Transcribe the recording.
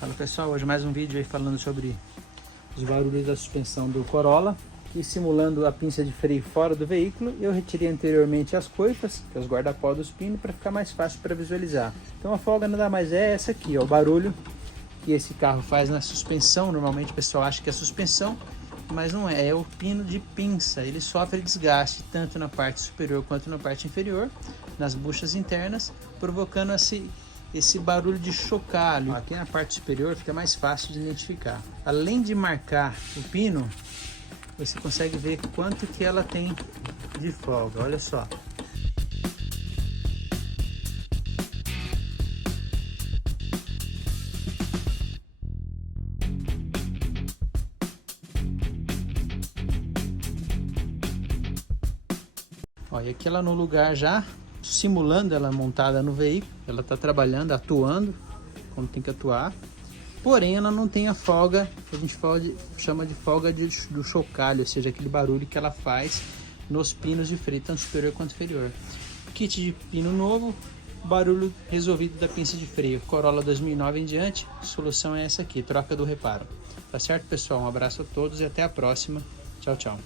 Fala pessoal, hoje mais um vídeo aí falando sobre os barulhos da suspensão do Corolla e simulando a pinça de freio fora do veículo. Eu retirei anteriormente as coifas, que é os guarda-pó dos pinos, para ficar mais fácil para visualizar. Então a folga nada mais é essa aqui, ó, o barulho que esse carro faz na suspensão. Normalmente o pessoal acha que é suspensão, mas não é, é o pino de pinça. Ele sofre desgaste tanto na parte superior quanto na parte inferior, nas buchas internas, provocando esse barulho de chocalho. Aqui na parte superior fica mais fácil de identificar. Além de marcar o pino, você consegue ver quanto que ela tem de folga, olha só. Olha, aqui ela no lugar já, simulando ela montada no veículo, ela está trabalhando, atuando, como tem que atuar. Porém, ela não tem a folga, que a gente chama de folga do chocalho, ou seja, aquele barulho que ela faz nos pinos de freio, tanto superior quanto inferior. Kit de pino novo, barulho resolvido da pinça de freio. Corolla 2009 em diante, a solução é essa aqui, troca do reparo. Tá certo, pessoal? Um abraço a todos e até a próxima. Tchau, tchau.